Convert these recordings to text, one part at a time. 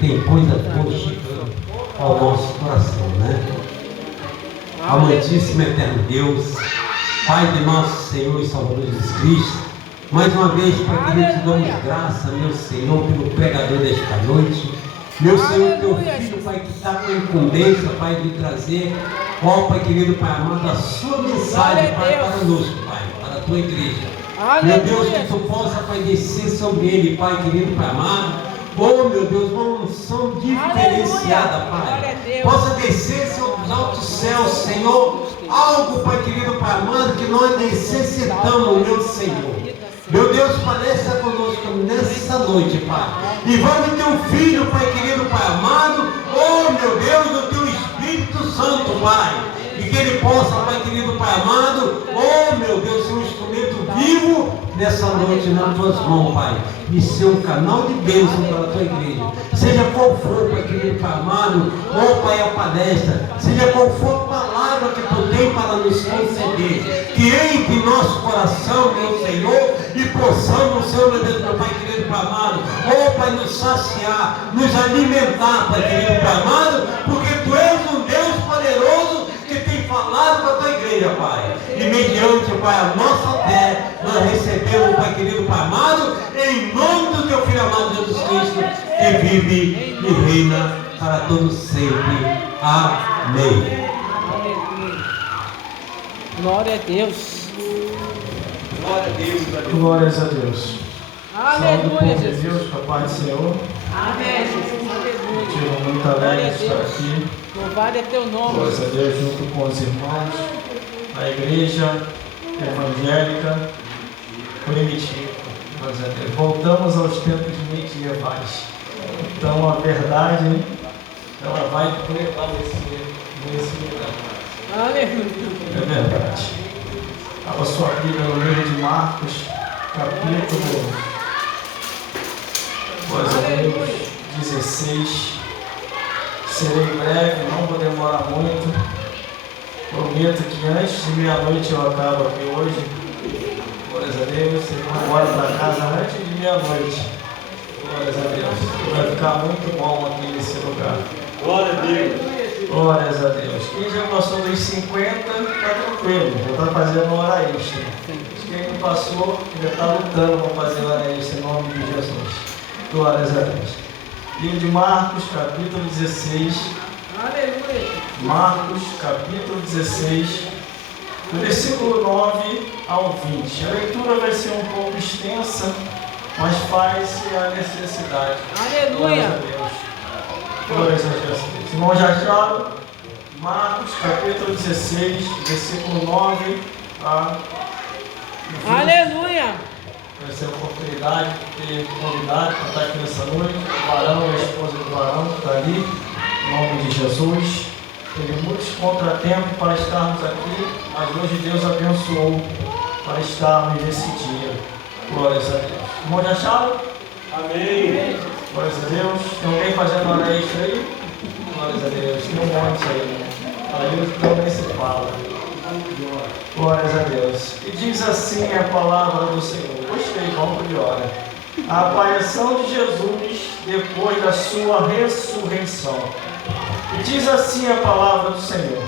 tem coisa boa chegando ao nosso coração, né? Amantíssimo eterno Deus, Pai de nosso Senhor e Salvador Jesus Cristo, mais uma vez, Pai querido, te damos graça, meu Senhor, pelo pregador desta noite. Meu Senhor, teu filho, Pai, que está com a incumbência, Pai, de trazer, ó Pai querido, Pai amado, a sua mensagem, Pai, para nós, Pai, para a tua igreja. Meu Deus, que tu possa, Pai, descer sobre ele, Pai querido, Pai amado. Oh, meu Deus, uma unção diferenciada, Pai. Possa descer sobre os altos céus, Senhor. Algo, Pai querido, Pai amado, que nós necessitamos, meu Senhor. Meu Deus, pareça conosco nessa noite, Pai. E vai no teu filho, Pai querido, Pai amado. Oh, meu Deus, no teu Espírito Santo, Pai. E que ele possa, Pai querido, Pai amado. Oh, meu Deus, ser um instrumento vivo nessa noite nas tuas mãos, Pai. E ser um canal de bênção para a tua igreja. Seja qual for, Pai querido, Pai amado. Oh, Pai, a palestra. Seja qual for a palavra que tu tem para nos conceder. Que entre em nosso coração, meu Senhor. E possamos, Senhor, meu Deus, meu Pai querido, Pai amado. Oh, Pai, nos saciar, nos alimentar, Pai querido, Pai amado. Porque tu és um Deus poderoso que tem falado para a tua igreja, Pai. E mediante, Pai, a nossa fé, nós recebemos, Pai querido, Pai amado, em nome do teu Filho amado Jesus Cristo, que vive e reina para todos sempre. Amém. Glória a Deus. Glória a Deus. Glórias a Deus. Aleluia, Jesus. Deus, com a paz do Senhor. Amém, Jesus. Aleluia. Estou muito alegre de estar aqui. Louvado é teu nome. Glórias a Deus, junto com os irmãos da igreja evangélica primitiva. Glórias a Deus. Voltamos aos tempos medievais. Então a verdade, ela vai prevalecer nesse lugar. Aleluia. É verdade. Abra sua Bíblia no livro de Marcos, capítulo 16. Serei breve, não vou demorar muito. Prometo que antes de meia-noite eu acabo aqui hoje. Glórias a Deus. Vocês vão embora para casa antes de meia-noite. Glórias a Deus. Vai ficar muito bom aqui nesse lugar. Glória a Deus. Glórias a Deus. Quem já passou dos 50, está tranquilo, já está fazendo hora extra. Quem não passou, já está lutando para fazer hora extra em nome de Jesus. Glórias a Deus. Livro de Marcos, capítulo 16. Aleluia. Marcos, capítulo 16, do versículo 9 ao 20. A leitura vai ser um pouco extensa, mas faz-se a necessidade. Aleluia. Glórias a Deus. Glórias a Jesus. Irmão, já acharam? Marcos, capítulo 16, versículo 9 a 20. Aleluia. Vai ser a oportunidade de ter convidado para estar aqui nessa noite. O varão e a esposa do varão que está ali, em nome de Jesus. Teve muitos contratempos para estarmos aqui, mas hoje Deus abençoou para estarmos nesse dia. Glórias a Deus. Irmão, já acharam? Amém. Glórias a Deus. Tem alguém fazendo hora extra aí? Glórias a Deus. Tem um monte aí, né? Aí então nem se fala. Glórias a Deus. E diz assim a palavra do Senhor. Gostei, vamos de hora. A aparição de Jesus depois da sua ressurreição. E diz assim a palavra do Senhor.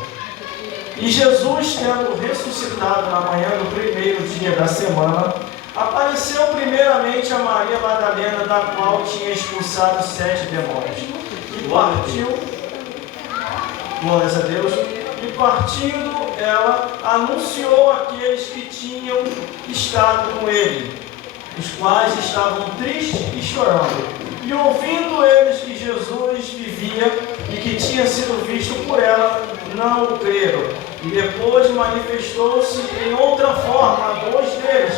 E Jesus, tendo ressuscitado na manhã do primeiro dia da semana, apareceu primeiramente a Maria Madalena, da qual tinha expulsado 7 demônios. E partiu, glórias a Deus, e partindo ela anunciou àqueles que tinham estado com ele, os quais estavam tristes e chorando. E ouvindo eles que Jesus vivia e que tinha sido visto por ela, não o creram. E depois manifestou-se em outra forma a 2 deles,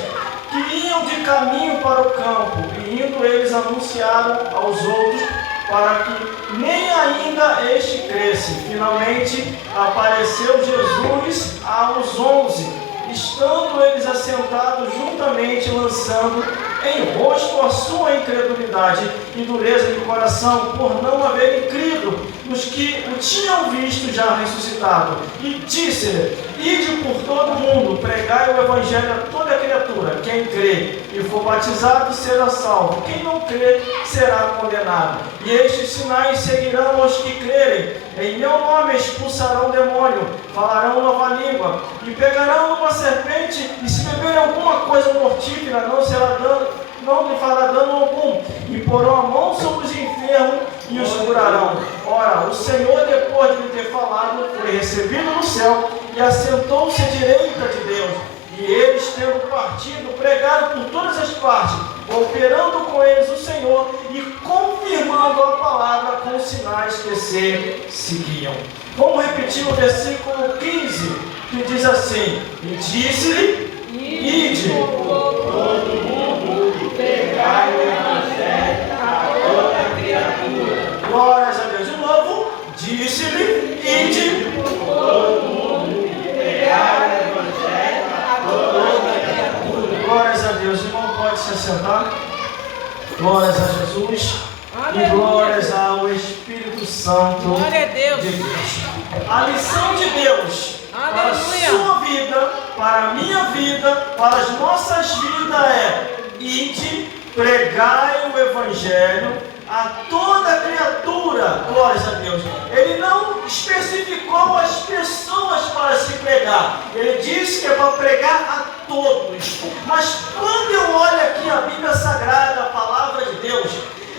que iam de caminho para o campo, e indo eles anunciaram aos outros, para que nem ainda este cresce. Finalmente apareceu Jesus aos 11, estando eles assentados juntamente, lançando em rosto a sua incredulidade e dureza de coração, por não haverem crido nos que o tinham visto já ressuscitado. E disse-lhe: Ide por todo mundo, pregai o evangelho a toda criatura. Quem crê e for batizado será salvo. Quem não crê será condenado. E estes sinais seguirão os que crerem. Em meu nome expulsarão demônio, falarão nova língua, e pegarão uma serpente, e se beberem alguma coisa mortífera, não lhe fará dano algum, e porão a mão sobre os enfermos e os curarão. Ora, o Senhor, depois de lhe ter falado, foi recebido no céu e assentou-se à direita de Deus. E eles, tendo partido, pregaram por todas as partes, operando com eles o Senhor e confirmando a palavra com os sinais que se seguiam. Vamos repetir o versículo 15, que diz assim: e disse-lhe, ide, todo mundo, pregai o evangelho a toda criatura. Glórias a Deus. De novo, disse-lhe, ide, todo mundo, pregai o evangelho a toda criatura. Glórias a Deus. Irmão, pode se assentar. Glórias a Jesus. Aleluia. E glórias ao Espírito Santo. Glória a Deus. De Deus. A lição de Deus para a Aleluia. sua vida, para a minha vida, para as nossas vidas é: ide, pregai o Evangelho a toda criatura. Glórias a Deus. Ele não especificou as pessoas para se pregar. Ele disse que é para pregar a todos. Mas quando eu olho aqui a Bíblia Sagrada, a palavra de Deus,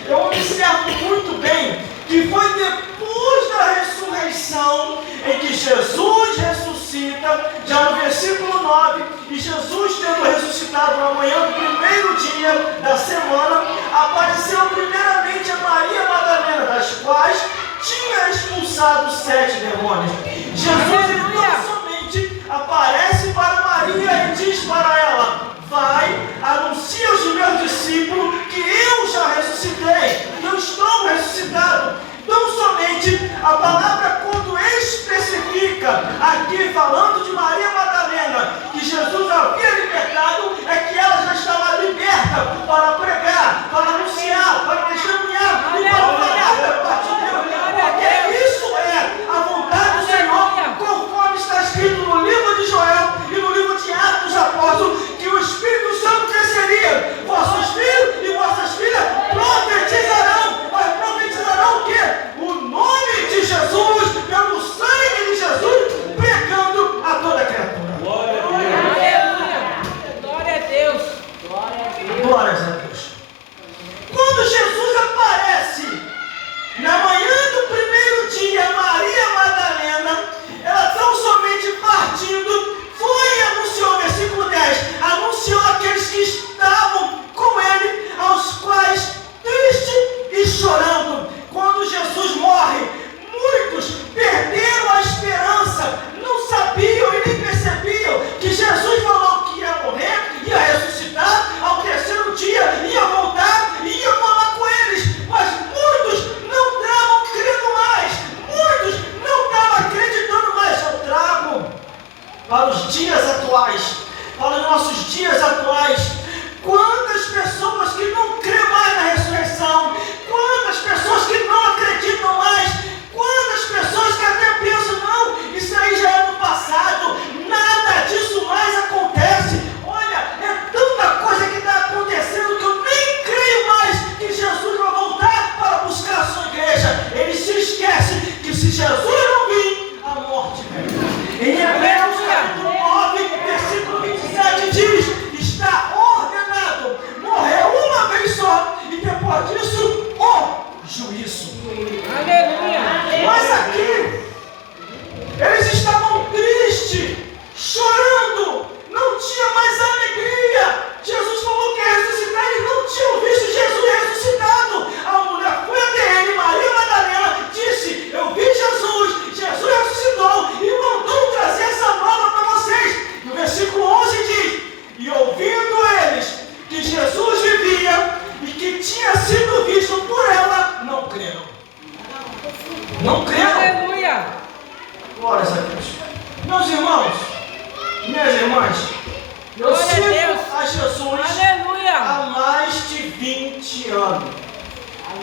eu observo muito bem que foi depois da ressurreição, em que Jesus ressuscita, já no versículo 9, e Jesus, tendo ressuscitado na manhã do primeiro dia da semana, apareceu primeiramente a Maria Madalena, das quais tinha expulsado 7 demônios. Jesus então somente aparece para Maria e diz para ela: vai, anuncia aos meus discípulos que eu já ressuscitei, eu estou ressuscitado. Não somente a palavra, quando especifica, aqui falando de Maria Madalena, que Jesus havia libertado, é que ela já estava liberta para pregar, para anunciar, para testemunhar e para falar da parte de Deus. Porque isso é a vontade do Senhor, conforme está escrito no livro de Joel e no livro de Atos dos Apóstolos, que o Espírito Santo desceria, vossos filhos e vossas filhas profetizarão. Mas profetizarão o quê? O nome de Jesus, pelo sangue de Jesus, pregando a toda criatura. Glória a Deus. Glória a Deus. Glórias a Deus. Quando Jesus aparece na manhã do primeiro dia, Maria Madalena, ela tão somente partindo, foi e anunciou, versículo 10, anunciou aqueles que estavam com ele, aos quais, triste e chorando. Quando Jesus morre, muitos perderam a esperança, não sabiam e nem percebiam que Jesus falou que ia morrer, ia ressuscitar, ao terceiro dia ia voltar e ia falar com eles. Mas muitos não estavam crendo mais, muitos não estavam acreditando mais. Eu trago para os dias atuais, para os nossos dias atuais, quantas pessoas que não crêem mais na ressurreição, quantas pessoas que não acreditam mais, quantas pessoas que até pensam: não, isso aí já é do passado, nada disso mais acontece. Olha, é tanta coisa que está acontecendo que eu nem creio mais que Jesus vai voltar para buscar a sua igreja. Ele se esquece que se Jesus não vir, a morte vem. Em Hebreus capítulo 9, versículo 27 diz: está ordenado morrer uma vez só, e depois disso o juízo. Aleluia. Mas aqui eles estavam tristes, chorando, não tinha mais alegria. Jesus falou que ia ressuscitar, eles não tinham visto Jesus ressuscitado. A mulher foi até ele, Maria Madalena, disse: eu vi Jesus, Jesus ressuscitou e mandou trazer essa nova para vocês. No versículo 11 diz: e ouvindo eles que Jesus vivia e que tinha sido visto por ela, não creram. Não creram. Aleluia. Glórias a Deus. Meus irmãos, minhas irmãs, eu Glória a sigo Deus. a Jesus Aleluia. há mais de 20 anos.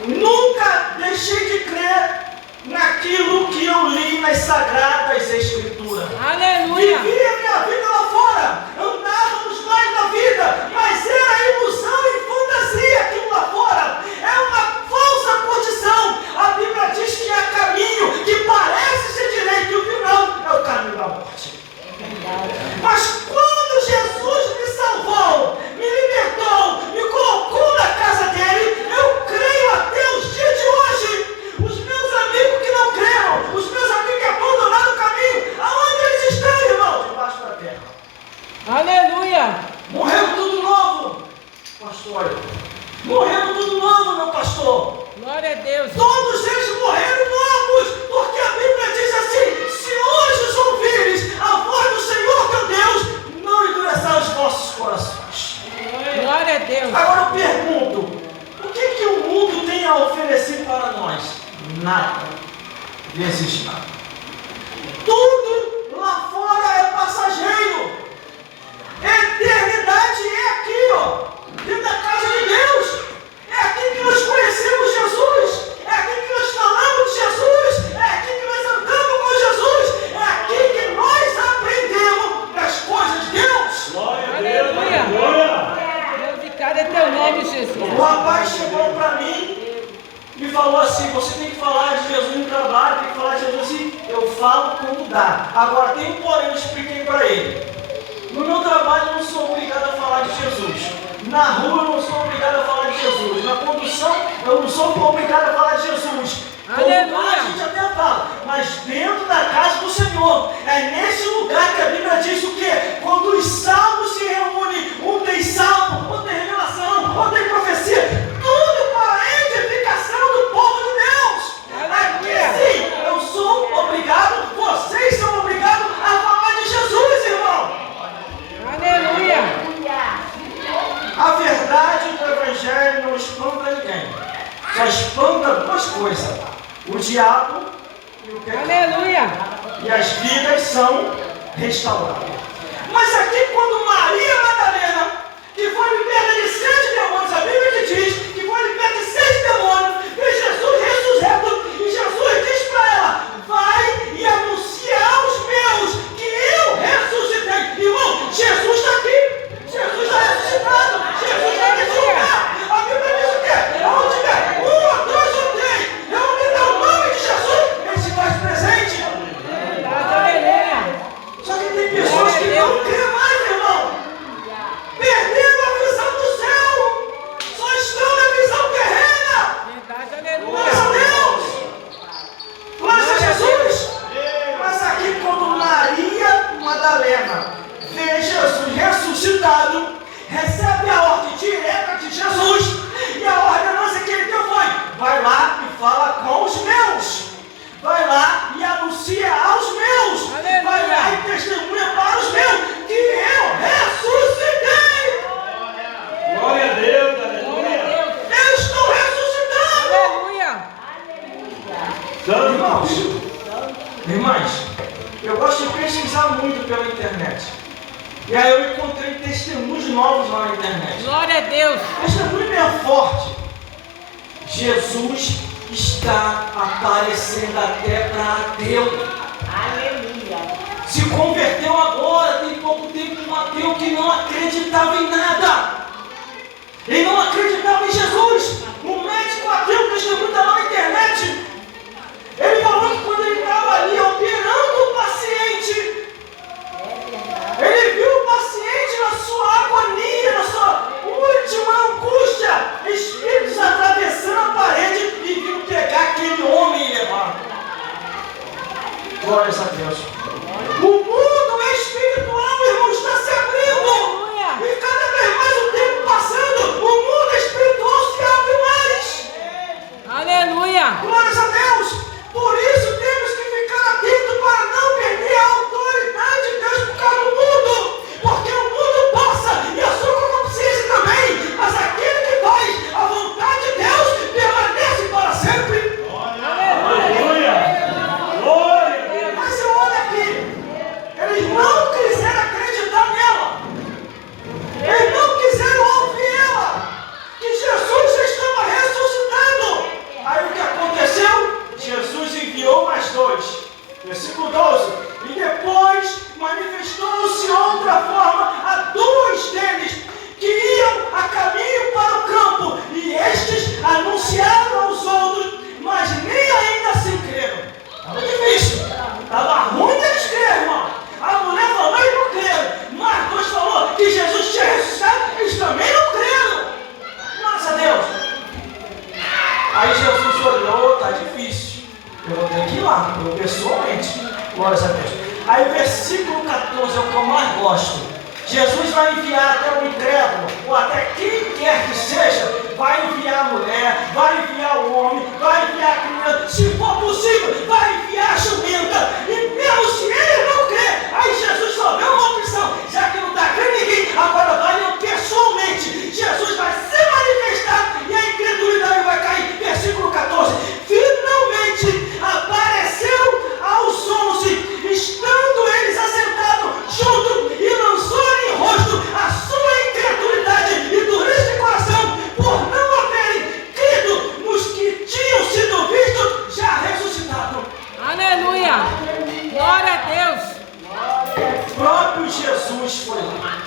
Nunca deixei de crer naquilo que eu li nas Sagradas Escrituras. Aleluia. Vivia a minha vida lá fora. Andávamos nós na vida, mas era ilusão e fantasia aquilo lá fora. É uma falsa condição. A Bíblia diz que há caminho que parece ser direito e o final é o caminho da morte. Mas quando Jesus me salvou, me libertou, me colocou na casa dele, eu creio até os dias de hoje. Os meus amigos que não creram, os meus amigos que abandonaram o caminho, aonde eles estão, irmão? Debaixo da terra. Aleluia. Morreu tudo novo, pastor. Morreu tudo novo, meu pastor. Glória a Deus. Todos eles morreram novos, porque a Bíblia diz assim: se hoje os ouvires a voz do Senhor teu Deus, não endureçar os vossos corações. Glória a Deus. Agora eu pergunto, o que o mundo tem a oferecer para nós? Nada. Desses nada. Tudo lá fora é passageiro. Eternidade é aqui, ó, dentro da casa de Deus. É aqui que nós conhecemos Jesus. É aqui que nós falamos de Jesus. É aqui que nós andamos com Jesus. É aqui que nós aprendemos das coisas de Deus. Glória a Deus. Aleluia. Glória. Glorificado é teu nome, Jesus. O rapaz chegou para mim e falou assim: você tem que falar de Jesus no trabalho, tem que falar de Jesus, e eu falo quando dá. Agora tem um porém, eu expliquei para ele. No meu trabalho eu não sou obrigado a falar de Jesus. Na rua eu não sou obrigado a falar de Jesus. Na condução eu não sou obrigado a falar de Jesus. Aleluia. A gente até fala, mas dentro da casa do Senhor, é nesse lugar que a Bíblia diz o quê? Quando os salmos se reúnem, um tem salmo, outro tem revelação, outro tem profecia, tudo para a edificação do povo de Deus. Aleluia. Aqui sim, eu sou obrigado, vocês são obrigados a falar de Jesus, irmão. Aleluia. A verdade do Evangelho não espanta ninguém. Só espanta duas coisas: o diabo e o pecado. Aleluia. E as vidas são restauradas. Mas aqui, quando Maria Madalena, que foi liberta de 7 demônios, a Bíblia que diz que foi liberta de 7 demônios, vê Jesus ressurreto, e Jesus diz para ela: vai e anuncia aos meus que eu ressuscitei. Irmão, Jesus está aqui. Jesus está ressuscitado. Jesus está nesse lugar. A Bíblia diz o quê? Onde tiver 1 ou 2 ou 3, reunido ao nome de Jesus, ele se faz presente. Aleluia. Só que tem pessoas que não crêem mais, irmão. Perderam a visão do céu. Só estão na visão terrena. Verdade, Glória a aleluia. Deus. Glória a Jesus. Mas aqui, quando Maria Madalena vê Jesus ressuscitado, recebe a ordem direta de Jesus, e a ordenança que ele deu foi: vai lá e fala com os meus, vai lá e anuncia aos meus, Aleluia. vai lá e testemunha para os meus que eu ressuscitei. Glória a Deus. Glória a Aleluia. Deus. Eu estou ressuscitando. Aleluia. Irmãos, irmãs, eu gosto de pesquisar muito pela internet. E aí eu encontrei testemunhos novos lá na internet. Glória a Deus. Testemunho bem forte. Jesus está aparecendo até para ateu. Se converteu agora, tem pouco tempo, um ateu que não acreditava em nada. Ele não acreditava em Jesus. Um médico ateu, testemunho está lá na internet. Ele falou que quando ele estava ali operando o paciente, ele viu o paciente na sua agonia, na sua última angústia, espíritos atravessando a parede e viram pegar aquele homem e levar. Glórias a Deus. O mundo espiritual, irmão, está se abrindo. Aleluia. E cada vez mais o tempo passando, o mundo Glória a Deus. Aí o versículo 14 é o que eu mais gosto. Jesus vai enviar até o incrédulo, ou até quem quer que seja, vai enviar a mulher, vai enviar o homem, vai enviar a criança, se for possível, vai enviar a jumenta, e mesmo se ele não crer, aí Jesus só deu uma opção, já que não está crendo ninguém, agora vai eu pessoalmente, Jesus vai se manifestar e a incredulidade vai cair. Versículo 14, finalmente apareceu aos 11, estando eles assentados junto, e lançou-lhe em rosto a sua incredulidade e dureza de coração, por não haverem crido nos que tinham sido vistos já ressuscitados. Aleluia. Glória a Deus. O próprio Jesus foi lá.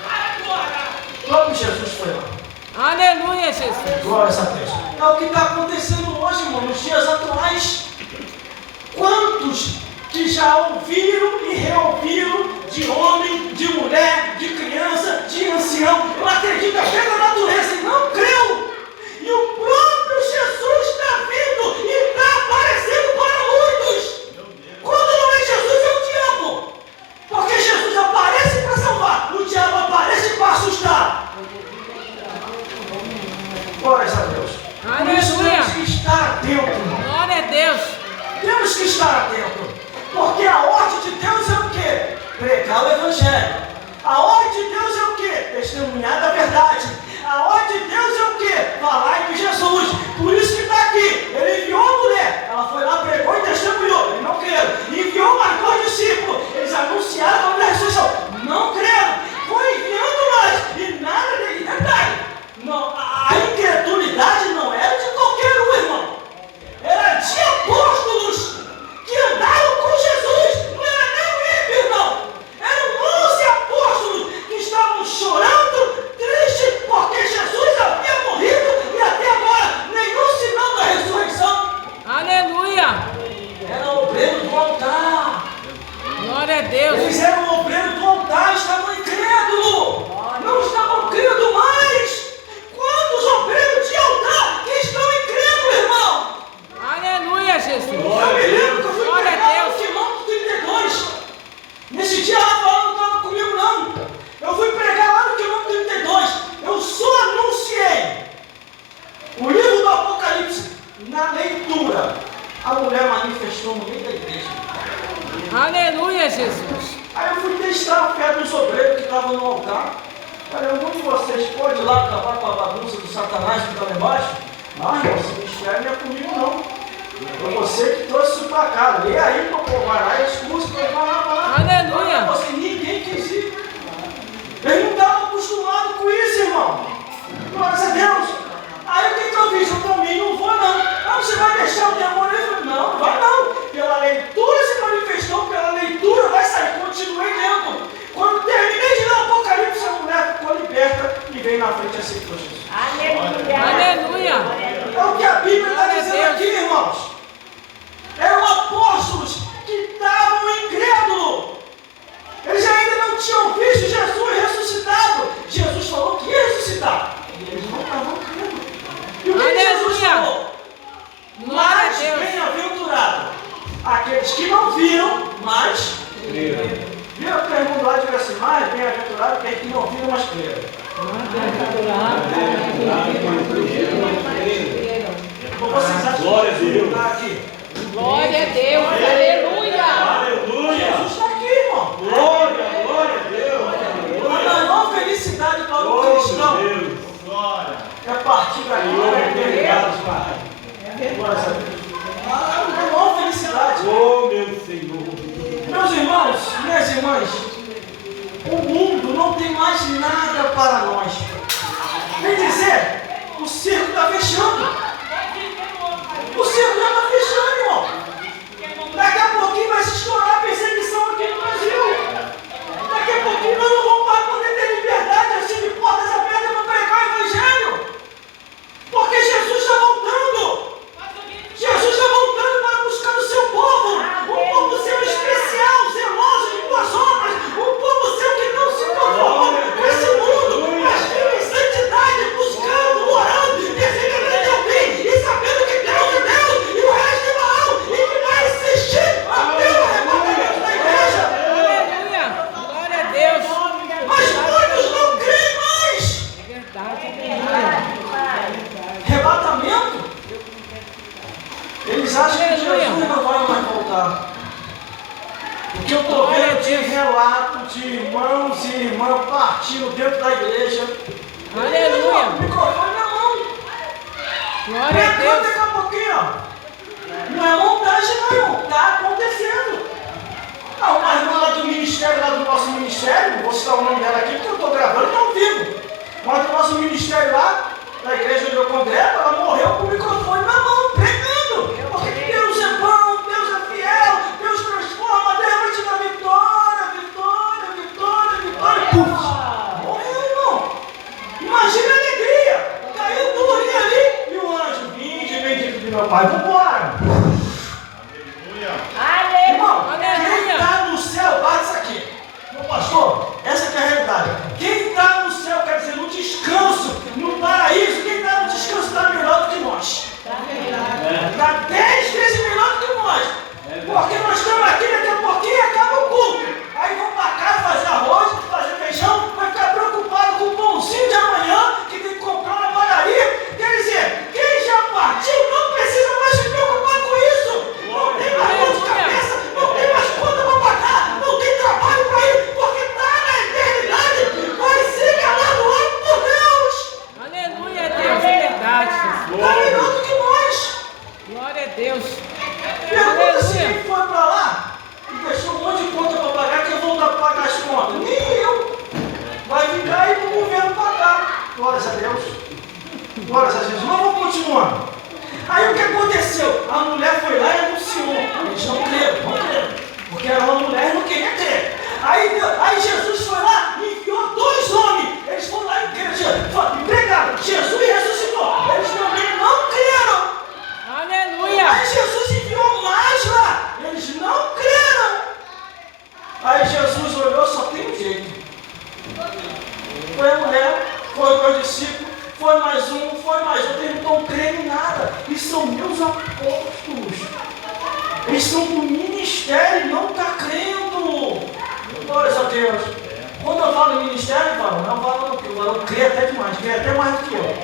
O próprio Jesus foi lá. Aleluia, Jesus. Glória a Deus. É o que está acontecendo hoje, irmão, nos dias atuais. Quantos que já ouviram e reouviram de homem, de mulher, de criança, de ancião, eu acredito até na natureza e não creu. E o próprio Jesus está vindo e está aparecendo para muitos. Quando não é Jesus, é o diabo. Porque Jesus aparece para salvar, o diabo aparece para assustar. Glória a Deus. Por isso Aleluia. temos que estar atentos. Glória a Deus. Temos que estar atentos. Porque a ordem de Deus é o quê? Pregar o Evangelho. A ordem de Deus é o quê? Testemunhar da verdade. A ordem de Deus é o quê? Falar de Jesus. Por isso que está aqui. Ele enviou a mulher. Ela foi lá, pregou e testemunhou. Eles não creram. Enviou mais 2 discípulos. Eles anunciaram a ressurreição. Não creram. Foi enviando mais. E nada de detalhe. Não, a incredulidade não era de qualquer um, irmão. Era de apóstolos que andaram com Jesus. Não era nem o ímpio, irmão. Eram 11 apóstolos que estavam chorando, tristes, porque Jesus havia morrido e até agora nenhum sinal da ressurreição. Aleluia. Era obreiro do altar. Glória a Deus. Eles eram obreiros do altar, estavam incrédulos. Não estavam crendo mais. Quantos obreiros de altar que estão incrédulos, irmão? Aleluia, Jesus. Eu me lembro que eu fui Glória a pregar no Deus. quilômetro 32. Nesse dia a Rafael não estava comigo, não. Eu fui pregar lá no quilômetro 32. Eu só anunciei o livro do Apocalipse na leitura. A mulher manifestou no meio da igreja. Aleluia, Jesus. Aí eu fui testar a fé dos obreiros que estavam no altar. Falei, algum de vocês pode ir lá acabar com a bagunça do Satanás que está lá embaixo? Não, irmão, esse ministério não é comigo, não. Foi você que trouxe isso para cá. Lê aí, meu povo, vai lá e escuta, vai lá. Aleluia. Você, ninguém quis ir. Eles não estavam acostumados com isso, irmão. Glória a Deus. Aí o que eu fiz? Eu também não vou, não. Ah, você vai deixar o demônio? Eu falei, não, vai não. Pela leitura se manifestou, pela leitura vai sair. Continuei dentro. Quando terminei de ler o Apocalipse, a mulher ficou liberta e veio na frente e aceitou Jesus. Aleluia. É o que a Bíblia está Glória a dizendo Deus. aqui, irmãos. Eram apóstolos que estavam incrédulos. Eles ainda não tinham visto Jesus ressuscitado. Jesus falou que ia ressuscitar. E eles não estavam crendo. E o que Jesus Aleluia. falou? Glória a Mais Deus. bem-aventurado aqueles que não viram, mas creram. Viram que o irmão lá diz assim, mais bem-aventurado aqueles que não viram, mas creram. Como vocês acham Glória a que Deus. está aqui? Glória a Deus. Aleluia. Aleluia. Jesus está aqui, irmão. Glória a Deus. A maior felicidade para o Glória cristão a Deus. Glória. é partir da glória e Obrigado, Pai. glória a Deus. A maior felicidade. Oh, meu Senhor. Meus irmãos, minhas irmãs, o mundo não tem mais nada para nós. Quer dizer, o circo está fechando. O circo já está fechando, irmão. Daqui a pouquinho vai se estourar a perseguição aqui no Brasil. Daqui a pouquinho nós não vamos mais poder ter liberdade assim de portas abertas para pregar o Evangelho. Porque Jesus está voltando. Jesus está voltando para buscar o seu povo. Um povo seu especial, zeloso de boas obras. Um povo seu que não se conforma com esse mundo, mas vive em santidade, buscando eu estou vendo de relato de irmãos e irmãs partindo dentro da igreja. Aleluia. O microfone na mão. Glória a Deus. Daqui a pouquinho, ó. Não é montagem, não, irmão. Está acontecendo. Ah, uma irmã lá do ministério, lá do nosso ministério, vou citar o nome dela aqui porque eu estou gravando e está ao vivo. Mas do nosso ministério lá, na igreja onde eu congrego, ela morreu com o microfone na mão, pregando. Porque Deus é bom, Deus é fiel, Deus transforma, Deus vai te dar vitória, vitória, vitória, vitória. Puf! Morreu, irmão. Imagina a alegria. Caiu durinho ali e o anjo, vinde, bendito de meu pai, vambora. Irmão, quem está no céu, bate isso aqui. Meu pastor, essa que é a realidade. Quem está no céu, quer dizer, no descanso, no paraíso, quem está no descanso está melhor do que nós. Está 10 vezes melhor do que nós. Porque nós estamos aqui, daqui a pouquinho acaba o culto. Aí vamos para casa fazer arroz, fazer feijão, vai ficar preocupado com o pãozinho de amanhã, que tem que comprar na padaria. Quer dizer, quem já partiu não precisa mais se preocupar com isso. Não tem mais dor de cabeça, não tem mais conta para pagar, não tem trabalho para ir, porque está na eternidade, vai ser calado lá por Deus. Aleluia, Deus. É verdade. Está melhor do que nós. Glória a Deus. Pergunta se quem foi para lá e deixou um monte de conta para pagar, quer voltar para pagar as contas. Nem eu. Vai ficar aí para o governo pagar. Glórias a Deus. Glórias a Jesus. Mas vamos continuando. Aí o que aconteceu? A mulher foi lá e anunciou. Eles não creram. Porque era uma mulher e não queria crer. Aí Jesus foi lá e enviou 2 homens. Eles foram lá e pregaram. Jesus ressuscitou. Eles também não creram. Aleluia. Aí Jesus enviou mais lá. Eles não creram. Aí Jesus olhou, só tem um jeito. Foi a mulher, foi os 2 discípulos, foi mais um, foi mais outro. Eles não estão crendo em nada. E são meus apóstolos. Eles são do ministério, não estão crendo. Glórias a Deus. Quando eu falo em ministério, varão, não falo que o varão crê até demais, crê até mais do que eu.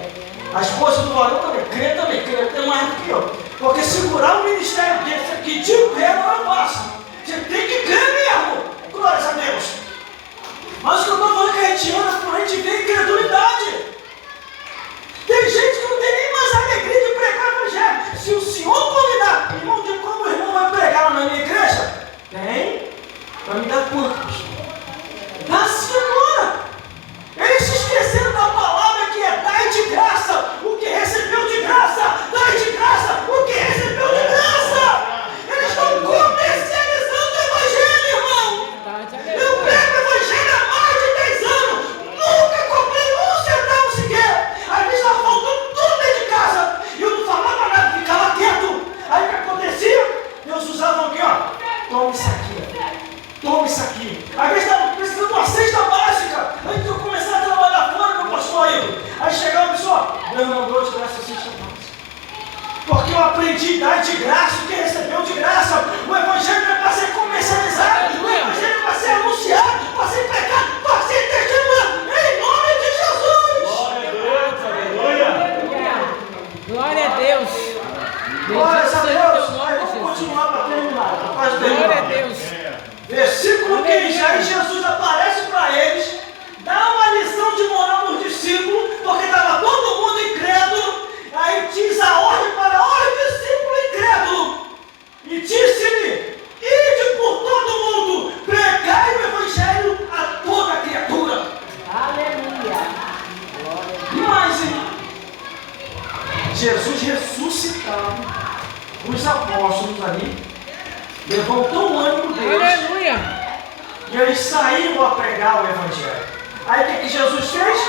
A esposa do varão também crê até mais do que eu. Porque segurar um ministério desse aqui de pé não é fácil. Você tem que crer mesmo. Glórias a Deus. Mas o que eu estou falando é que a gente anda por aí de ver incredulidade. Tem gente que não tem nem mais alegria de pregar o evangelho. Se o senhor convidar, irmão, de como o irmão vai pregar lá na minha igreja? Tem. Vai me dar quantos? Dá sim agora. Eles se esqueceram da palavra que é dai de graça. O que recebeu de graça, dai de graça. O que recebeu de graça. Eles estão comercializando o evangelho, irmão. Eu prego o evangelho há mais de 10 anos. Nunca comprei um centavo sequer. Às vezes estava faltando tudo dentro de casa. E eu não falava nada, ficava quieto. Aí o que acontecia? Deus usava aqui, ó. Toma isso aqui. Toma isso aqui. Às vezes estava precisando de uma cesta básica. Antes de eu começar a trabalhar fora, meu pastor aí. Aí chegava a pessoa, Deus mandou de graça a cesta básica. Porque eu aprendi a dar de graça o que recebeu de graça. O evangelho não é para ser comercializado. O evangelho é para ser anunciado, para ser pregado, para ser testemunhado. Em nome de Jesus. Glória a Deus, aleluia. Glória a Deus. Glórias a Bendito seja o Deus. teu Aí nome, vamos Jesus. continuar para terminar. Capaz de Glória a terminar. Deus. Versículo 15, aí Jesus aparece para eles, dá uma lição de moral nos discípulos, porque estava todo mundo incrédulo, aí diz a ordem para o discípulo incrédulo, e disse-lhe, ide por todo mundo, pregai o evangelho a toda criatura. Aleluia. E mais, hein? Jesus ressuscitado, os apóstolos ali, levantou o ânimo deles. Aleluia. E eles saíram a pregar o evangelho. Aí o que Jesus fez?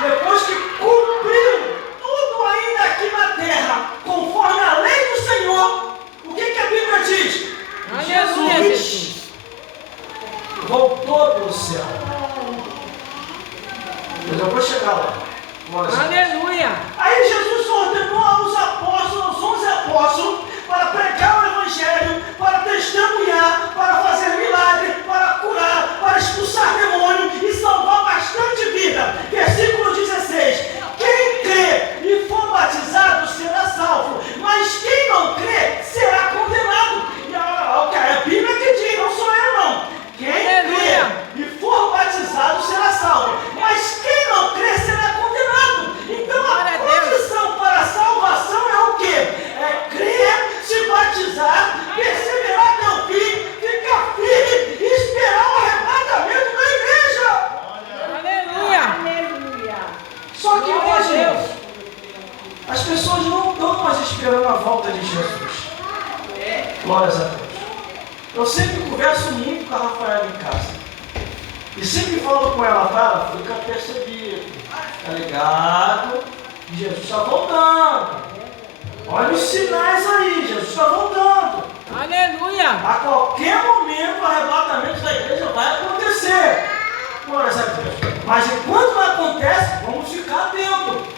Depois que cumpriu tudo ainda aqui na terra, conforme a lei do Senhor, o que a Bíblia diz? Aleluia, Jesus. Voltou para o céu. Mas eu vou chegar lá. Glória a Deus. Aleluia. Aí Jesus ordenou aos apóstolos, aos 11 apóstolos, para pregar o evangelho, para testemunhar, para fazer milagre, para curar, para expulsar demônio e salvar bastante vida. Versículo 16. As pessoas não estão mais esperando a volta de Jesus. Glórias a Deus. Eu sempre converso muito com a Rafaela em casa. E sempre falo com ela, cara, fica percebido. Tá ligado? Jesus está voltando. Olha os sinais aí, Jesus está voltando. Aleluia. A qualquer momento o arrebatamento da igreja vai acontecer. Glórias a Deus. Mas enquanto não acontece, vamos ficar atentos.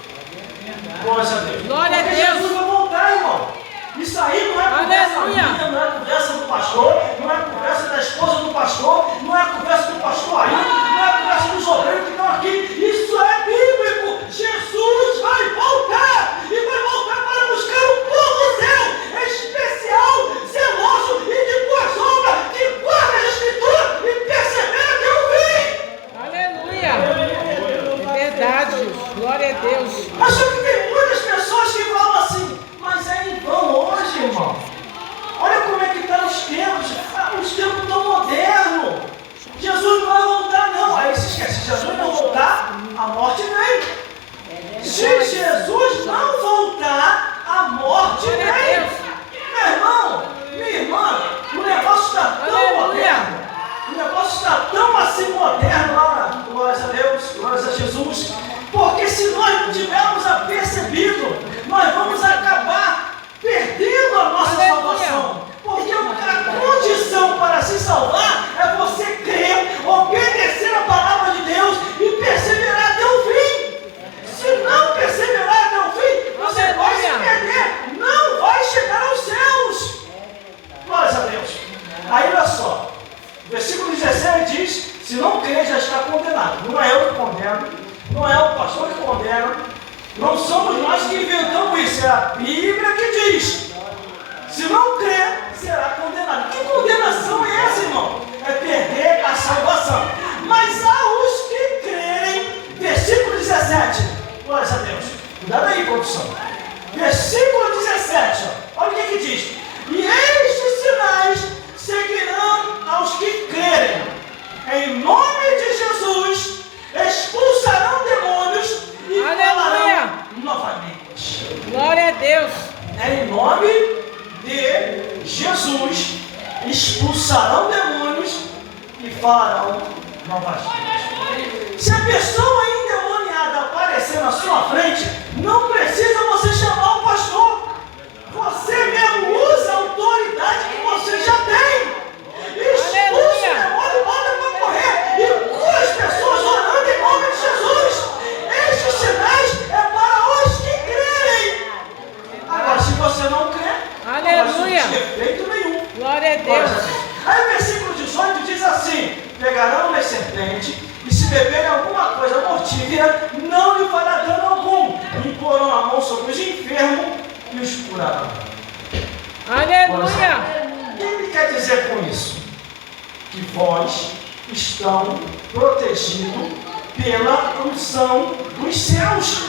Glórias a Deus. Glória a Porque Deus. Jesus vai voltar, irmão. Isso aí não é conversa Aleluia. minha, não é conversa do pastor, não é conversa da esposa do pastor, não é conversa do pastor aí, não é conversa dos obreiros que estão aqui. Isso é bíblico. Jesus vai voltar e vai voltar para buscar um povo seu, especial, zeloso e de boa obra, que guarda a Escritura e persevera até o fim. Aleluia. É verdade. Glória a Deus. Mas só que tem muitas pessoas que falam assim, mas é em vão hoje, irmão. Olha como é que estão os tempos. Os tempos estão modernos. Jesus não vai voltar, não. Aí se esquece, se Jesus não voltar, a morte vem. Se Jesus não voltar, a morte vem. Meu irmão, minha irmã, o negócio está tão moderno. O negócio está tão assim moderno lá, glórias a Deus, glórias a Jesus. Porque se nós não tivermos apercebido, nós vamos acabar perdendo a nossa salvação. Porque a condição para se salvar é você crer, obedecer a palavra de Deus e perseverar até o fim. Se não perseverar até o fim, você vai se perder, não vai chegar aos céus. Glórias a Deus. Aí olha só, versículo 17 diz, se não crer já está condenado. Não é eu que condeno, não é o pastor que condena, não somos nós que inventamos isso, é a Bíblia que diz. Se não crer, será condenado. Que condenação é essa, irmão? É perder a salvação. Mas há os que crerem, versículo 17, glórias a Deus. Cuidado aí, produção. Versículo 17, olha o que diz. E estes sinais seguirão aos que crerem. Em nome de Jesus, expulsarão demônios e falarão novamente. Glória a Deus. Em nome de Jesus, expulsarão demônios e falarão novamente. Se a pessoa endemoniada aparecer na sua frente, não precisa você chamar o pastor. Você mesmo usa a autoridade que você já tem. Expulsa o demônio, manda para correr e cura as pessoas orando em nome de Jesus. Estes sinais é para os que crerem. Agora, se você não crê, Aleluia. não vai surtir efeito nenhum. Glória a Deus. Aí o versículo 18 diz assim: pegarão na serpente e se beberem alguma coisa mortífera, não lhe fará dano algum. Imporão a mão sobre os enfermos e os curarão. Aleluia. O que ele quer dizer com isso? Que vós estão protegidos pela unção dos céus.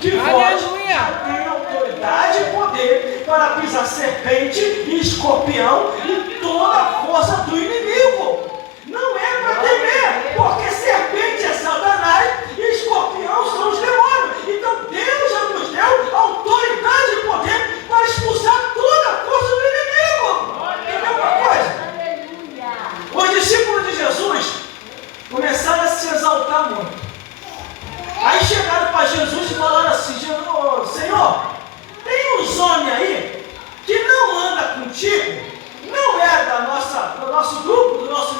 Que vós já têm autoridade e poder para pisar serpente e escorpião e toda a força do inimigo. Não é para temer, porque serpente é Satanás e escorpião são os demônios. Então Deus já nos deu autoridade e poder para expulsar toda a força do inimigo. Entendeu uma coisa? Os discípulos de Jesus começaram a se exaltar muito. Aí chegaram para Jesus e falaram assim: Senhor, tem uns homens aí que não anda contigo, não é do nosso grupo, do nosso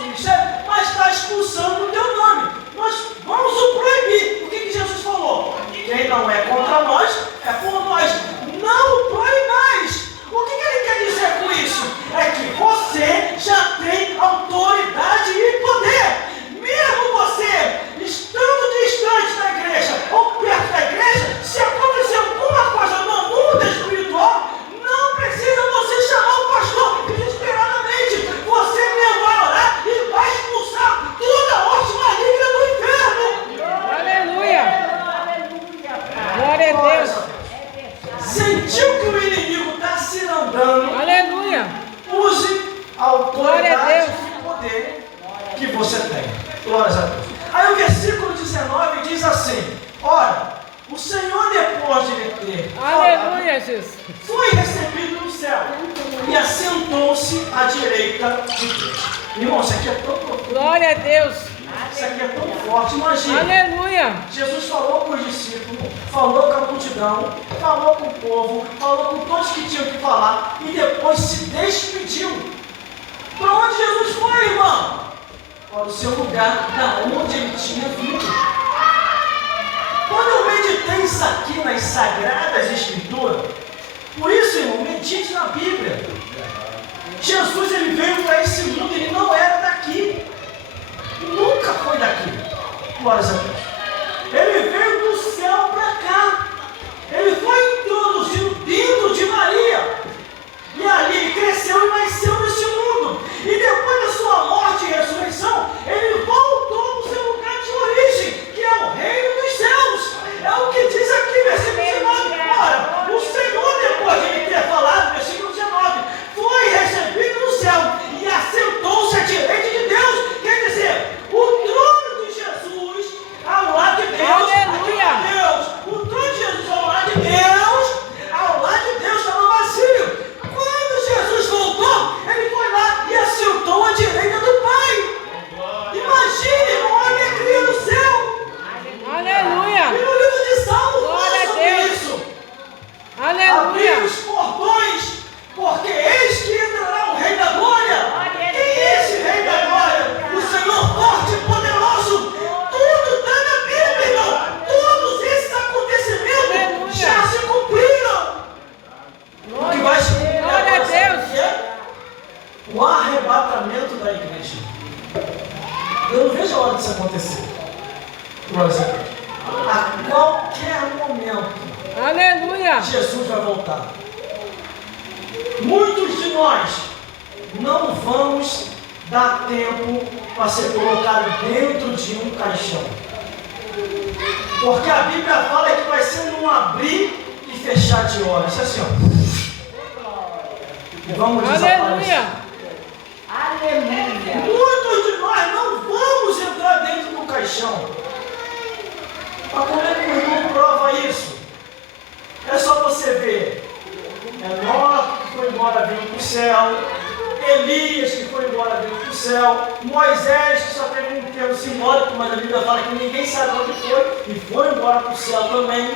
Aleluia, Jesus. Foi recebido no céu e assentou-se à direita de Deus. Irmão, isso aqui é tão profundo. Glória a Deus. Isso aqui é tão forte. Imagina. Aleluia. Jesus falou com os discípulos, falou com a multidão, falou com o povo, falou com todos que tinham que falar e depois se despediu. Para onde Jesus foi, irmão? Para o seu lugar, da onde ele tinha vindo. Quando eu meditei isso aqui nas Sagradas Escrituras, por isso, irmão, medite na Bíblia. Jesus, ele veio para esse mundo, ele não era daqui. Nunca foi daqui. Glórias a Deus. Ele veio do céu para cá. Ele foi introduzido dentro de Maria. E ali ele cresceu e nasceu nesse mundo. E depois da sua morte e ressurreição, ele voltou para o seu lugar de origem, que é o reino dos céus. É o que diz aqui, versículo 19. Ora, o Senhor, depois de ele ter falado, versículo 19, foi recebido no céu e assentou-se à direita de Deus. Quer dizer, o trono de Jesus ao lado de Deus. Aleluia. Deus. O trono de Jesus ao lado de Deus. Ao lado de Deus estava vazio. Quando Jesus voltou, ele foi lá e assentou à direita do Pai. Imagine, irmão, a alegria do céu. Aleluia. E no livro de Salmos Glória fala a sobre Deus. isso. Abrir Aleluia. os portões, porque eis que entrará o Rei da Glória. Quem é esse Rei da Glória? O Senhor forte e poderoso. Tudo está na Bíblia, irmão. Todos esses acontecimentos Aleluia. já se cumpriram. O que vai se cumprir Glória a agora, sabe Deus. o que é? O arrebatamento da igreja. Eu não vejo a hora disso acontecer. Glória a Deus. A qualquer momento, Aleluia. Jesus vai voltar. Muitos de nós não vamos dar tempo para ser colocado dentro de um caixão. Porque a Bíblia fala que vai ser num abrir e fechar de olhos. Assim, ó. E vamos desaparecer. Aleluia. Aleluia. Muitos de nós não vamos entrar dentro do caixão. Mas como é que o irmão prova isso? É só você ver. Enoque que foi embora veio para o céu. Elias que foi embora veio para o céu. Moisés que só teve um termo simbólico, mas a Bíblia fala que ninguém sabe onde foi. E foi embora para o céu também.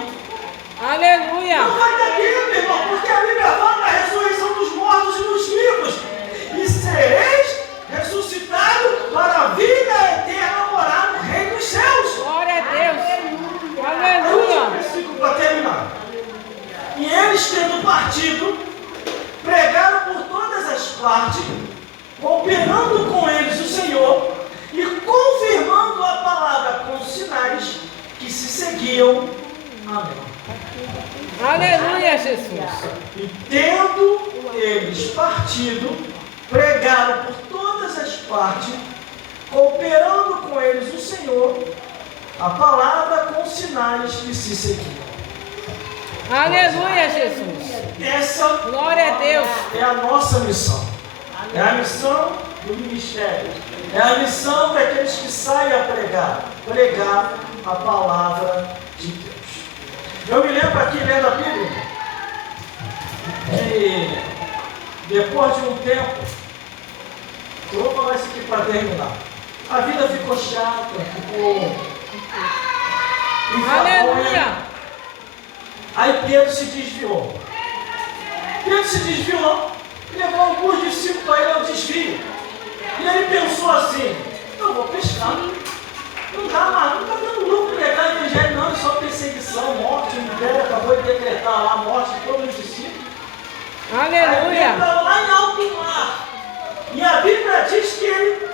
Aleluia. Não vai dar tempo, irmão, porque a Bíblia fala da ressurreição dos mortos e dos vivos. E sereis ressuscitados para a vida eterna morar no reino dos céus. Glória a Deus. Último Aleluia. versículo para terminar. E eles, tendo partido, pregaram por todas as partes, cooperando com eles o Senhor e confirmando a palavra com os sinais que se seguiam. Amém. Aleluia, Jesus. E tendo eles partido, pregaram por todas as partes, cooperando com eles o Senhor, a palavra com sinais que se seguiam. Aleluia, Jesus. Essa Glória a Deus. é a nossa missão. É a missão do ministério. É a missão daqueles que saem a pregar a palavra de Deus. Eu me lembro aqui lendo a Bíblia que depois de um tempo, eu vou falar isso aqui para terminar. A vida ficou chata, ficou enfadonha. Aleluia. Aí Pedro se desviou. Pedro se desviou e levou alguns discípulos para ele ao desvio. E ele pensou assim: eu vou pescar. Não dá mais, não está dando lucro pregar o evangelho, não, é só perseguição, morte, o império acabou de decretar lá a morte de todos os discípulos. Aí ele Aleluia. estava lá em alto mar. E a Bíblia diz que ele,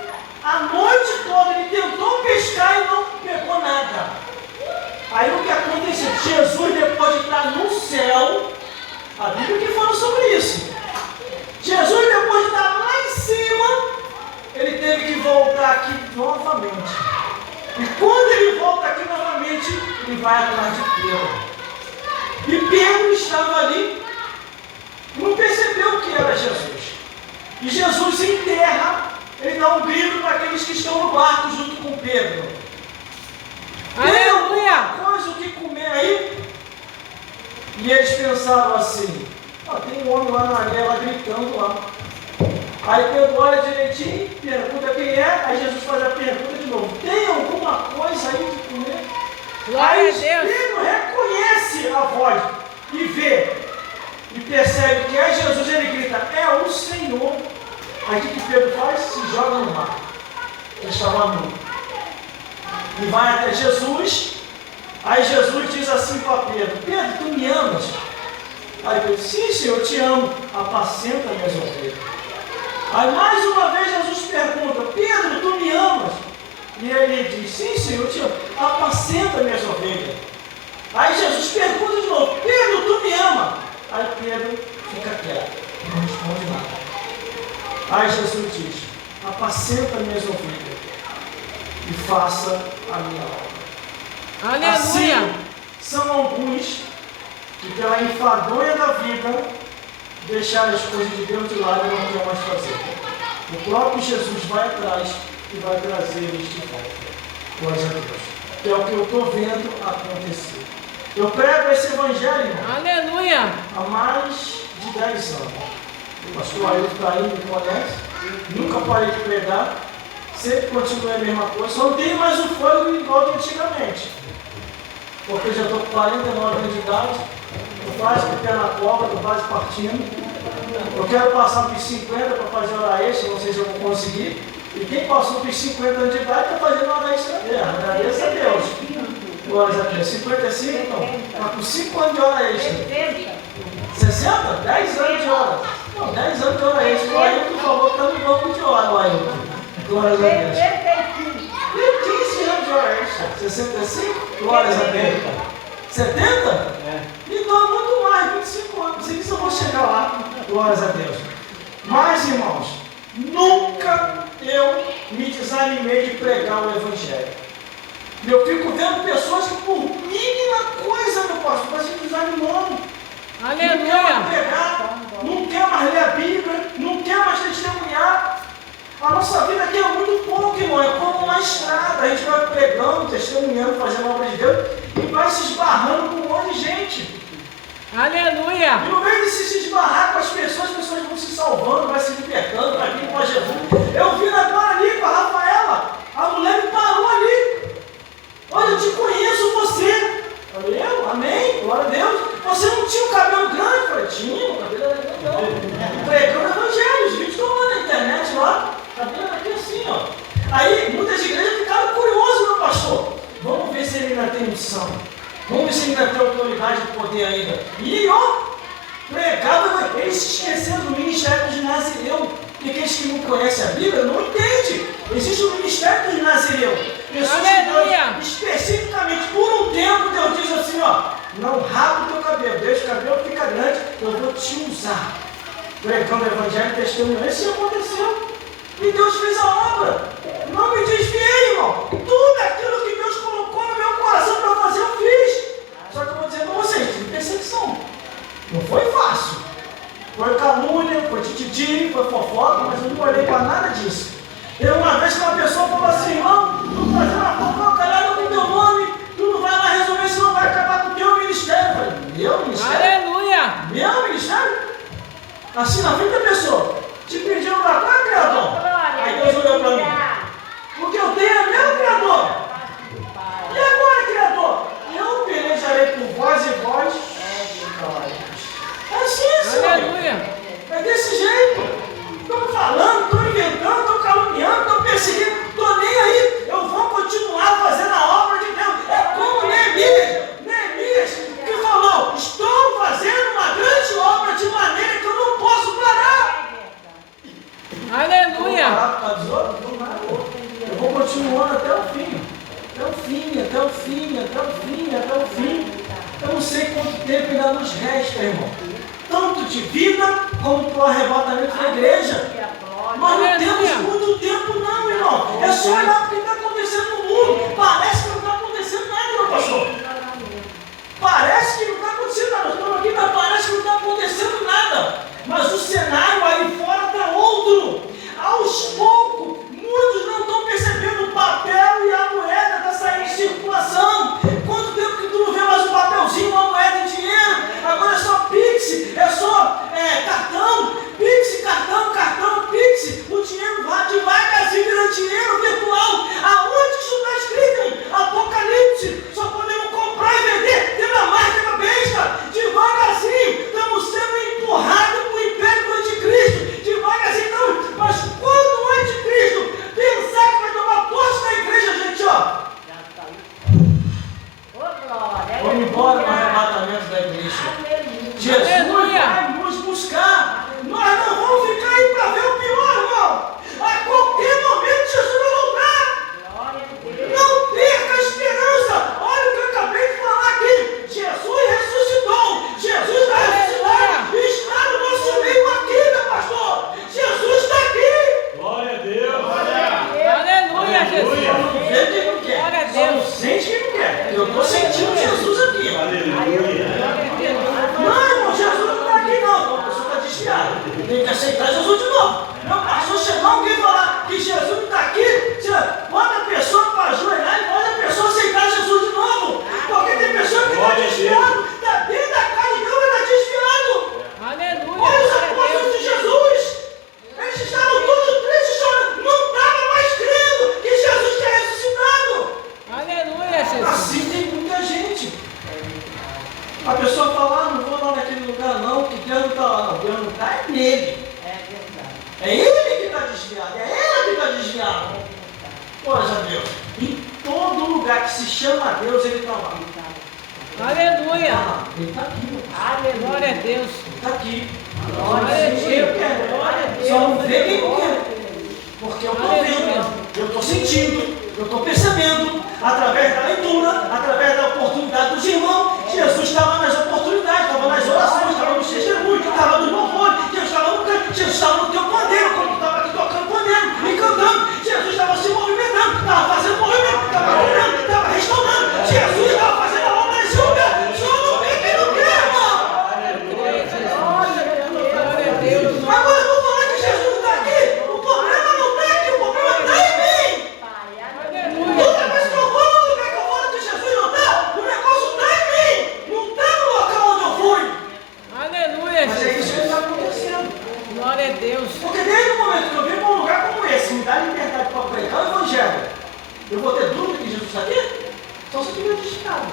a noite toda, ele tentou pescar e não pegou nada. Aí o que aconteceu? Jesus, depois de estar no céu, a Bíblia que fala sobre isso. Jesus, depois de estar lá em cima, ele teve que voltar aqui novamente. E quando ele volta aqui novamente, ele vai atrás de Pedro. E Pedro estava ali, não percebeu que era Jesus. E Jesus em terra, ele dá um grito para aqueles que estão no barco junto com Pedro. Tem Aleluia. alguma coisa o que comer aí? E eles pensaram assim, tem um homem lá na areia, lá gritando lá. Aí Pedro olha direitinho, pergunta quem é, aí Jesus faz a pergunta de novo, tem alguma coisa aí de comer? Glória Aí a Deus. Pedro reconhece a voz e vê, e percebe que é Jesus, ele grita, é o Senhor. Aí o que Pedro faz? Se joga no mar. Ele estava nu. E vai até Jesus. Aí Jesus diz assim para Pedro, Pedro, tu me amas? Aí Pedro, sim, Senhor, eu te amo, apacenta minhas ovelhas. Aí mais uma vez Jesus pergunta, Pedro, tu me amas? E ele diz, sim, Senhor, eu te amo, apacenta minhas ovelhas. Aí Jesus pergunta de novo, Pedro, tu me amas? Aí Pedro fica quieto, não responde nada. Aí Jesus diz, apacenta minhas ovelhas e faça a minha obra. Aleluia. Assim, são alguns que pela enfadonha da vida deixaram as coisas de Deus de lado e não querem mais fazer. O próprio Jesus vai atrás e vai trazer eles de volta. Glória a Deus. Que é o que eu estou vendo acontecer. Eu prego esse evangelho, irmão, Aleluia. há mais de 10 anos. O pastor Ailton está aí, me conhece. Nunca parei de pregar. Sempre continuei a mesma coisa. Só não tenho mais o fôlego igual de antigamente. Porque eu já estou com 49 anos de idade. Estou quase com o pé na cobra, estou quase partindo. Eu quero passar dos 50 para fazer hora extra, não sei se eu vou conseguir. E quem passou dos 50 anos de idade está fazendo hora extra na terra. Agradeço a Deus. Glória a Deus. 55, então. Está com 5 anos de hora extra. 60? 10 anos de hora. Não, 10 anos de hora extra. O Ailton falou que está no banco de hora, o Ailton. Glória a Deus. E 15 anos de hora extra. 65? Glória a Deus. 70? Então, muito mais, 25 anos. Não sei se eu vou chegar lá. Glórias a Deus. Mas, irmãos, nunca eu me desanimei de pregar o Evangelho. Eu fico vendo pessoas que, por mínima coisa, meu pastor, vai se desanimando. Aleluia. Não quer mais pregar, não quer mais ler a Bíblia, não quer mais testemunhar. A nossa vida aqui é muito pouco, irmão. É como uma estrada. A gente vai pregando, testemunhando, fazendo a obra de Deus e vai se esbarrando com um monte de gente. Aleluia. E no meio de se esbarrar com as pessoas vão se salvando, vai se libertando, vai vir com a Jesus. Eu vi agora ali com a Rafaela, a mulher me parou ali. Olha, eu te conheço você. Falei, amém, glória a Deus. Você não tinha um cabelo grande? Falei, tinha, o cabelo era grande. Pregando o evangelho, os vídeos estão lá na internet lá. Cabelo era aqui assim, ó. Aí muitas igrejas ficaram curiosas, meu pastor. Vamos ver se ele ainda tem unção. Vamos ver se ele ainda tem autoridade e poder ainda. E ó, pregava, eles se esqueceram do ministério de Nazireu. Porque aqueles que não conhecem a Bíblia não entendem. Existe o ministério de Nazireu. Pessoas que Deus, especificamente por um tempo, Deus diz assim, ó, não rapa o teu cabelo, deixa o cabelo ficar grande, eu vou te usar. Pregando o evangelho e testemunhando. Isso aconteceu. E Deus fez a obra. Não me desviei, irmão. Tudo aquilo que Deus colocou no meu coração para fazer, eu fiz. Só que eu vou dizer para vocês, tive perseguição. Não foi fácil. Foi calúnia, foi tititi, foi fofoca, mas eu não olhei para nada disso. Eu uma vez que uma pessoa falou assim, irmão, tu fazendo uma fofoca, caralho, com teu nome, tu não vai lá resolver, senão vai acabar com o teu ministério. Eu falei, meu ministério? Aleluia. Meu ministério? Assim na frente da pessoa. Te pediram para cá, Criador? Aí Deus olhou para mim. O que eu tenho é meu, Criador. E agora, Criador? Eu pelejarei por voz e voz. É assim, Senhor. Aleluia. É desse jeito. Estou falando, estou inventando, estou caluniando, estou perseguindo. Estou nem aí. Eu vou continuar fazendo a obra de Deus. É como Neemias. Neemias que falou, estou fazendo uma grande obra de maneira que eu não posso parar. Aleluia. Eu vou continuando até o fim. Até o fim, até o fim, até o fim, até o fim. Eu não sei quanto tempo ainda nos resta, irmão. Tanto de vida como para o arrebatamento da igreja. Nós não temos muito tempo não, irmão. É só olhar o que está acontecendo no mundo. Parece que não está acontecendo nada, meu pastor. Parece que não está acontecendo nada. Nós estamos aqui, mas parece que não está acontecendo nada. Mas o cenário aí fora está outro. Aos poucos, muitos não estão percebendo o papel e a moeda está saindo de circulação. Quanto tempo que tu não vê mais um papelzinho, uma moeda em dinheiro? Agora Jesus Aleluia. vai nos buscar. Nós não vamos ficar aí para ver o pior, irmão. A qualquer momento Jesus vai voltar. Não perca a esperança. Olha o que eu acabei de falar aqui. Jesus ressuscitou. Jesus está ressuscitado. Está no nosso meio aqui, meu pastor. Jesus está aqui. Glória a Deus. Aleluia, Jesus. Eu não vejo quem não quer. Glória a Só Deus. não sente quem não quer. Eu estou sentindo Jesus aqui. Aleluia. Não, irmão, Jesus não está aqui não. A pessoa está desviada. Tem que aceitar Jesus de novo. Meu pastor chegar alguém e falar que Jesus não está aqui, bota a pessoa para ajoelhar e bota a pessoa aceitar Jesus de novo. Porque tem pessoa que está Glória a desviado, está dentro da casa de Deus e está desviado. Aleluia. Olha os Glória a apóstolos Deus. de Jesus. Eles estavam todos tristes, chorando. Não estavam mais crendo que Jesus tinha ressuscitado. Aleluia, Jesus. Assim tem muita gente. A pessoa fala, não vou lá naquele lugar não, que Deus não está lá. Não, Deus não está, é nele. É ele que está desviado, é ela que está desviada. Glória a Deus. Em todo lugar que se chama a Deus, ele está lá. Aleluia. Ele está aqui, meu Deus. Glória a Deus. Ele está aqui. Glória a Deus. Glória a Deus. Só não vê quem não quer. Porque eu estou vendo, eu estou sentindo, eu estou percebendo, através da leitura, através da oportunidade dos irmãos, Jesus estava nas oportunidades, estava nas orações, estava nos testemunhos, estava no louvor, Jesus estava no canto, Jesus estava no teu pandeiro, quando estava aqui tocando pandeiro e cantando, Jesus estava se movimentando, estava fazendo movimento, estava orando, estava restaurando, Jesus estava fazendo a obra nesse lugar, só não vê quem não quer, irmão. Glória a Deus. Agora eu vou falar que Jesus não está aqui, o problema não está aqui, o problema está em mim. Toda vez que eu vou no lugar que eu falo que Jesus não está, o negócio está em mim, não está no local onde eu fui. Aleluia, Mas é isso Jesus. que está acontecendo. Glória a Deus. Porque desde o momento que eu vim para um lugar como esse, me dá liberdade para pregar o Evangelho, eu vou ter dúvida que Jesus está aqui? Só se eu tiver desviado.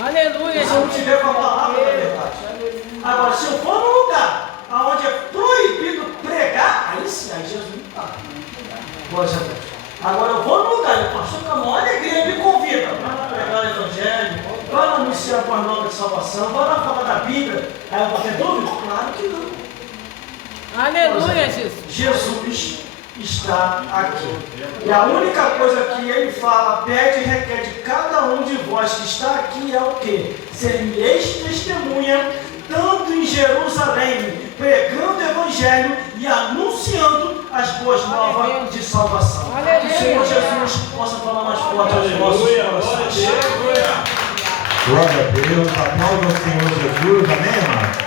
Aleluia, Se eu não Jesus. tiver com a palavra da verdade. Agora, se eu for num lugar onde é proibido pregar, aí sim, aí Jesus não está. Glória a Deus. Agora eu vou num lugar, o pastor com a maior alegria me convida. Vai lá pregar o Evangelho, vai lá anunciar a boa nova de salvação, vai lá falar da Bíblia. Aí eu vou ter dúvida? Claro que não. Aleluia, Jesus. Jesus está aqui. E a única coisa que ele fala, pede e requer de cada um de vós que está aqui é o quê? Ser-me-eis testemunha, tanto em Jerusalém, pregando o Evangelho e anunciando as boas novas de salvação. Que o Senhor Jesus possa falar mais forte aos nossos Aleluia. corações. Glória a Deus, aplauda ao Senhor Jesus, amém, irmão?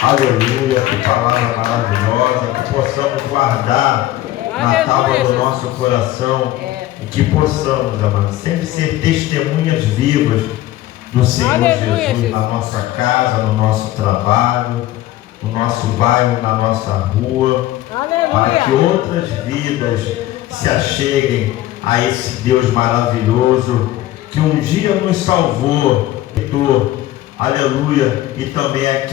Aleluia, que palavra maravilhosa, que possamos guardar na tábua do nosso coração e que possamos, amado, sempre ser testemunhas vivas do Senhor Aleluia, Jesus na nossa casa, no nosso trabalho, no nosso bairro, na nossa rua, para que Aleluia. outras vidas se acheguem a esse Deus maravilhoso que um dia nos salvou, aleluia, e também aqui